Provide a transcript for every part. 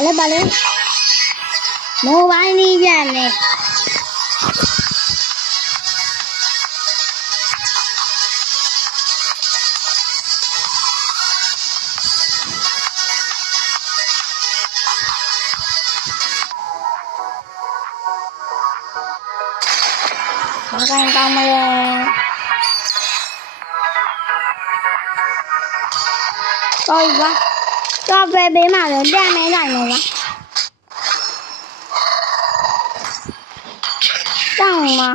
Bale. Mobile नहीं जाने. Bukan kamu ya. Coi quá. Cho về bế mà rồi ra mấy này này quá. Chẳng mà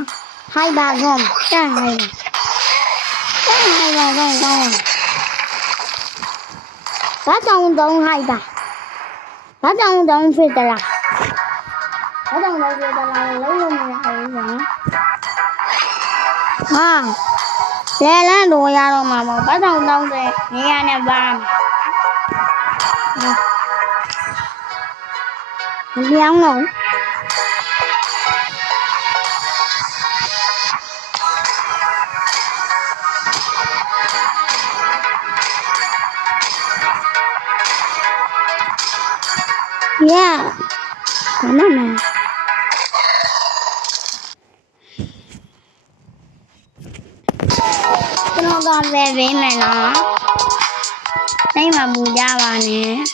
2 3 gom. Chẳng hay là. Chẳng hay là gom gom. Đã trong đông 2 3. Đã trong đông phía tà lạc. Đã trong đông phía tà lạc lấy luôn lại vậy. À. Lẽ là đồ ra rồi mà bắt đầu đông thì nghe nè bà. Đi ăn nổi. Yeah. Cảm ơn nè. Nó con về với mẹ nó. Đây mà bù da vào nè.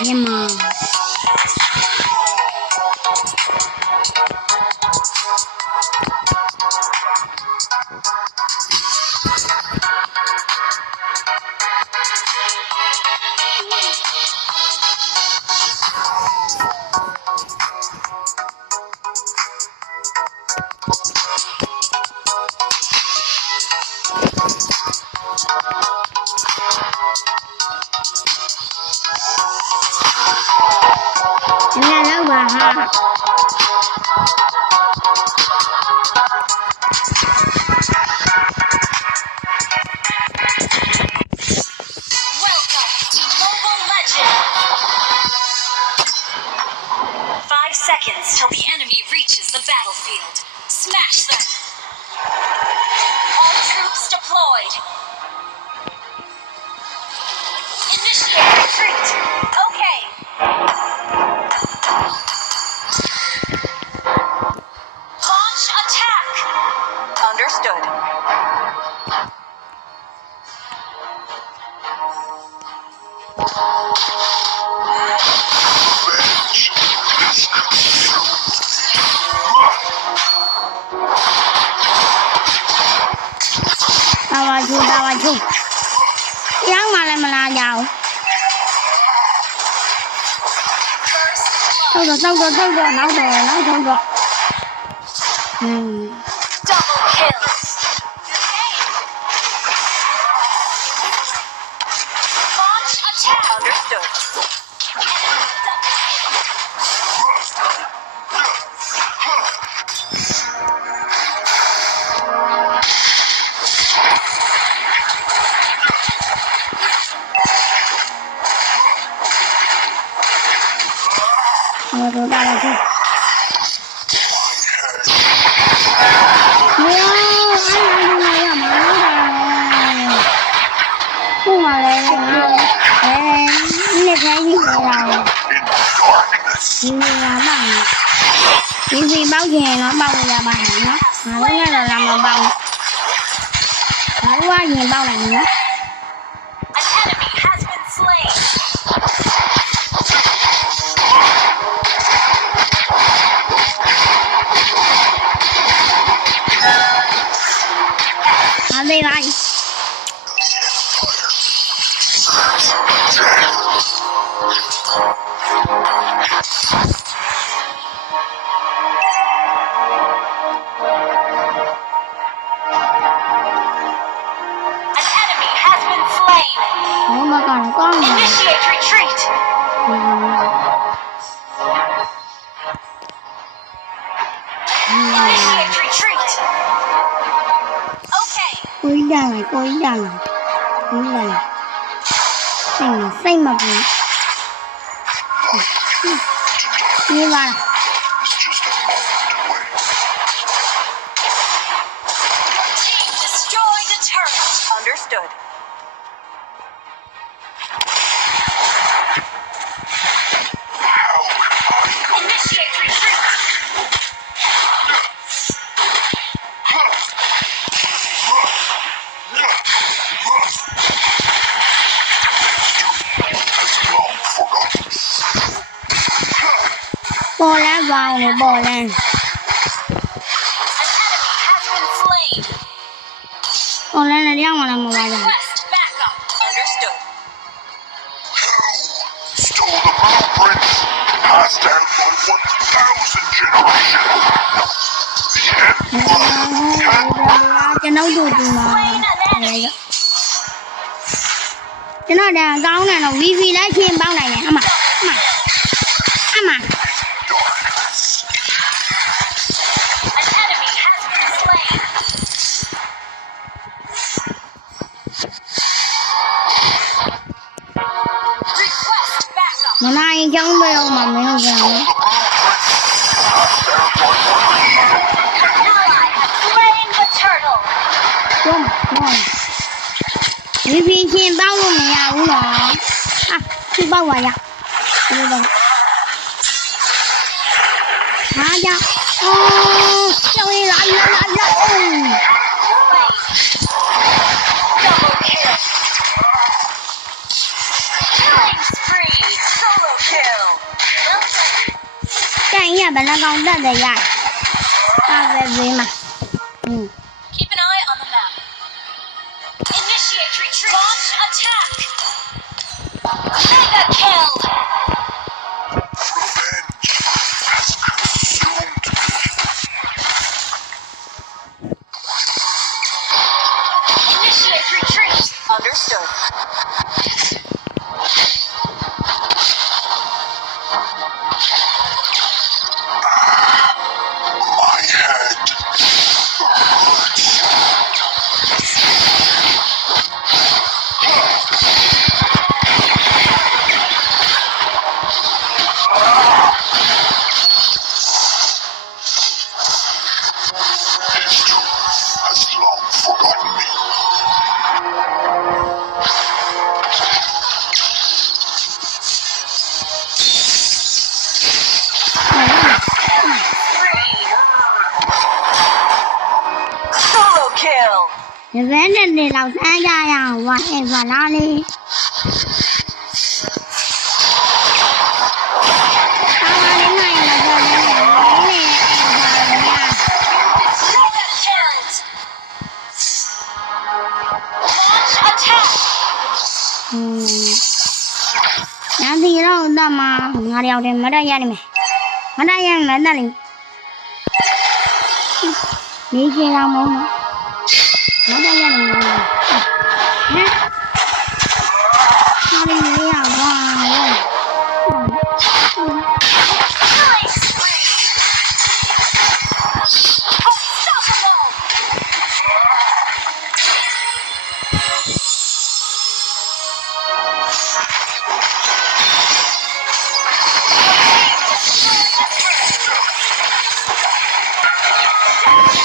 Nhưng mà em là nó bà ha. Welcome to Mobile Legends! 5 seconds till the enemy reaches the battlefield. Smash them! All troops deployed! Initiate retreat! Okay! Launch attack! Understood. Đào vào chung. Dán mà lại mà là vào. Đâu rồi, nấu rồi. Double kill! Launch attack! Understood. Rồi đào vào chung. Không mà lên thấy như vậy là như là bằng những gì báo về nó bao là bằng nó mà lúc này là làm mà bằng nói quá nhiều bao này nữa. An enemy has been slain. Đi lại. Ủa mà còn con mà. Initiate retreat. Initiate retreat. Okay. Cúi ra này. Xanh mà bù. Như vậy. Your team destroyed a turret. Understood. Understood. Initiate retreat. Bò lên vào này bò lên. An enemy has been slain. Bò lên là đeo mà làm một bài rồi. Request backup. Understood. Stole the blueprints, passed down by 1,000 generations. The Emperor Cho nấu được mà. Cho nó đèn cao này nó wifi lấy chim bao này nè. Ama. darkness. An enemy has been slain. Request backup. Mà nay chẳng biết đâu mà mình không Stole làm. the blueprints, passed down by 1,000 An ally has slain the turtle. Đúng rồi. Wifi chim bao luôn này à cũng là. À, chứ bao hoài à. Đây đây. Hả cha. Ô, sao đi lại. Double kill. Killing spree. Solo kill. Well done. Cái nhà bạn nó con rất là dài. Ta về gì mà. Keep an eye on the map. Initiate retreat. Launch attack. Mega kill. Revenge has consumed me. Initiate retreat. Understood. My head hurts. History has long forgotten me. Solo kill. Để vén lên để làm xe ra à. Và em vào nó đi. Tao ra đến này là giờ để lấy nè. Em vào nha. Mega killed. Launch attack. Nhá thì đâu ra mà. Ngà đèo thì mới đây ra đi mày. Mới đây ra mới đây đi. Đi kia ra mông mà. Mới đây ra đi. Hả? Nó đi lấy à. Wow. Killing spree. Unstoppable.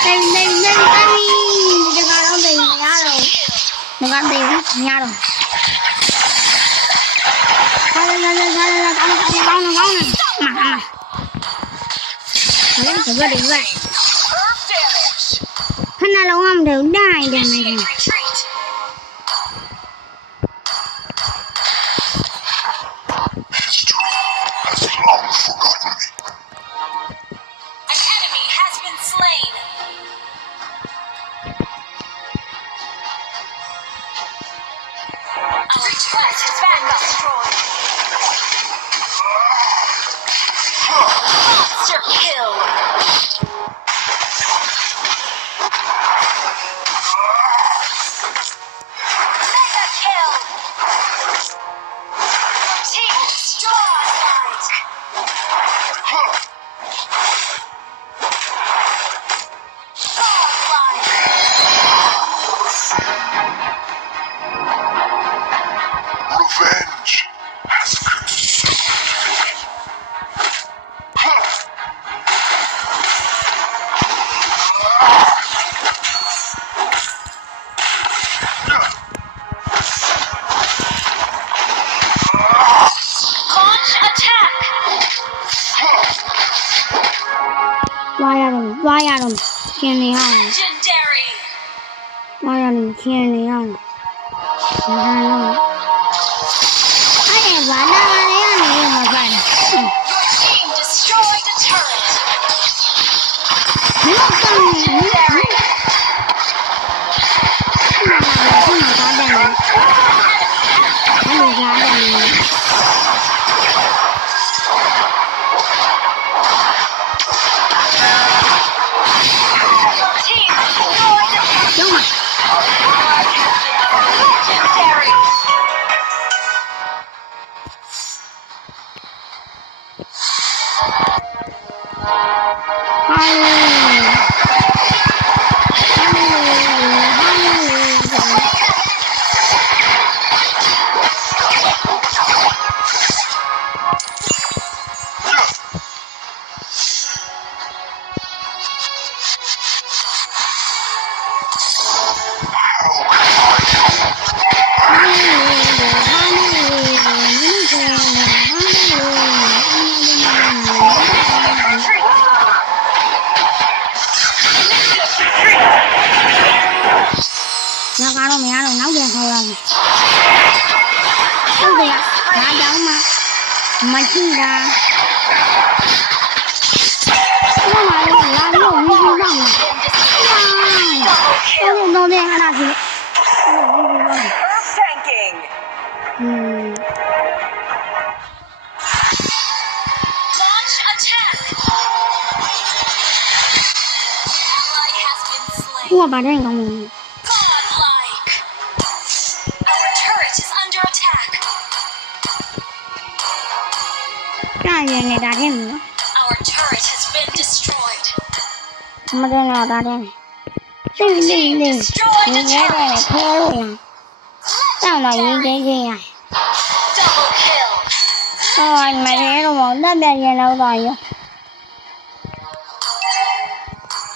Đây. Đừng có đâu tìm nha rồi. Đừng có tìm nha rồi. Thôi lên. Con này. Mà. Thôi thử có điểm vậy. Herb damage. Thế nào lâu không được đai đèn này Initiate kìa. retreat. History has long forgotten me. An enemy has been slain. Our request has been destroyed. Monster kill. Mega kill. Team destroyed. နေရအောင် Legendary. မရနေချင်းနေရအောင်ဘာလို့အဲ့ဘာနာမလေးကနေမှာပါ Your team destroyed a turret. မင်းတို့ကလည်း Legendary. ခုနကကားတယ်အဲ့လိုကားတယ် Your team destroyed a turret. ကျောင်းမှာ Legendary. ဟာလေငါကတော့မရတော့နောက်ပြန်ခေါ်ရမယ်ဟုတ်ကဲ့ဒါကြောင့်မကြည့်တာဘာမှလည်းလာလို့မကြည့်တော့ဘူးတော့တဲ့ဟာကြီး Earth tanking. Launch attack. Ally has been သူ slain. ကဘာတဲ့ကောင်းလဲ Godlike. Our turret is under attack. ကြာရင်လည်းဒါတဲ့မလို့ Our turret has been destroyed. မတဲ့တော့ဒါတဲ့စိတ်လေးလေးငယ်တယ်ခဲလို့တောင်းတော့ရင်းချင်းရ Double kill. ဟောမရဲတော့တက်ပြရင်တော့တော့ရ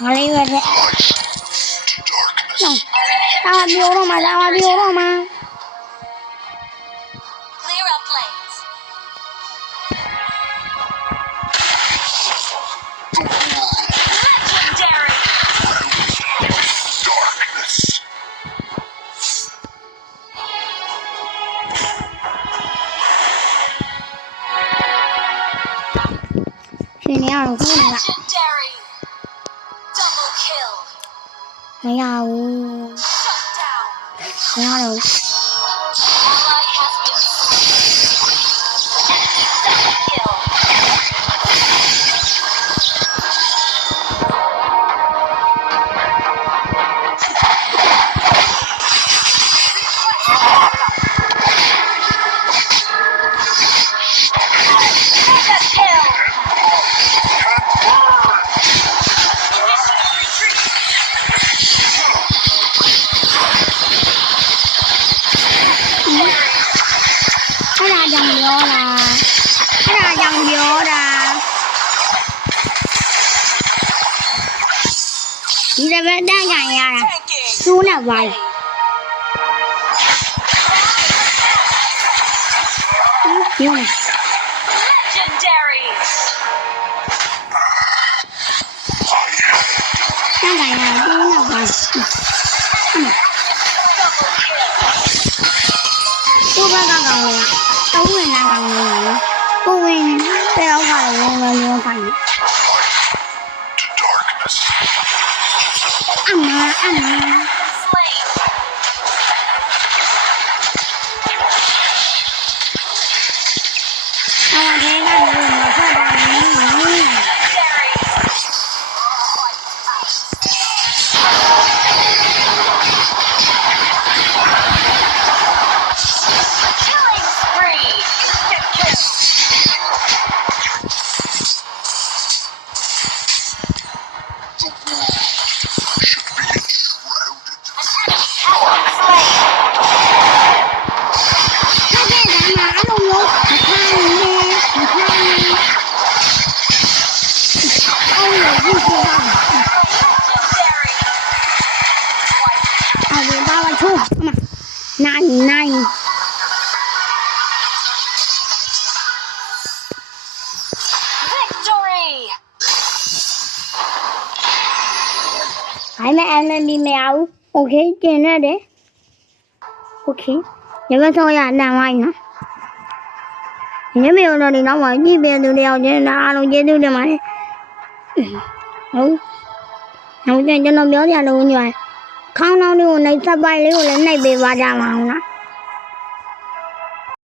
ငါလေးပဲတဲ့ Light to darkness. နော် Our ဒါပြောတော့မှဒါပြောတော့မှ clear up lanes. Legendary. Darkness. ရှင်နေရတော့ခုနေတာ Legendary. Double kill. မရဘူး Shut down. မရတော့ Ally has been slain. Double kill. Mega kill. Initiate retreat. အဲ့ဒါကြောင့်ပြောတာအဲ့ဒါကြောင့်ပြောတာဒီတစ်ပတ်တန်းကန်ရတာ Tanking. သူ့နဲ့ပါလေပြောမယ် Legendary. တန်းကန်ရတာသူ့နဲ့ပါ Double kill. သူ့ဘက်ကကောင်လေတုံးဝင်နာကောင်လေကိုဝင်တဲ့အောက်ကလည်းဝင်လို့ဖိုင် To darkness. အမ Slain. အဲ့ဒါထဲကနေမထွက်တာလည်း Legendary. Killing spree. Kill. The world should be enshrouded. An enemy has been slain. ဟုတ်ကဲ့ဒါမှအဲ့လိုမျိုးမခံနဲ့မခံနဲ့အော်ရည်ကြီးပါ Legendary. အဲ့ဒီဘာဝချိုးအမနိုင် Victory. I may MMB meow. Okay, dinner day. Okay. Never saw ya now, I know. Never already know what you bear to the audience. I don't get to the money. Oh, I don't know the other one. Count on you, and I stop by little and maybe what I want.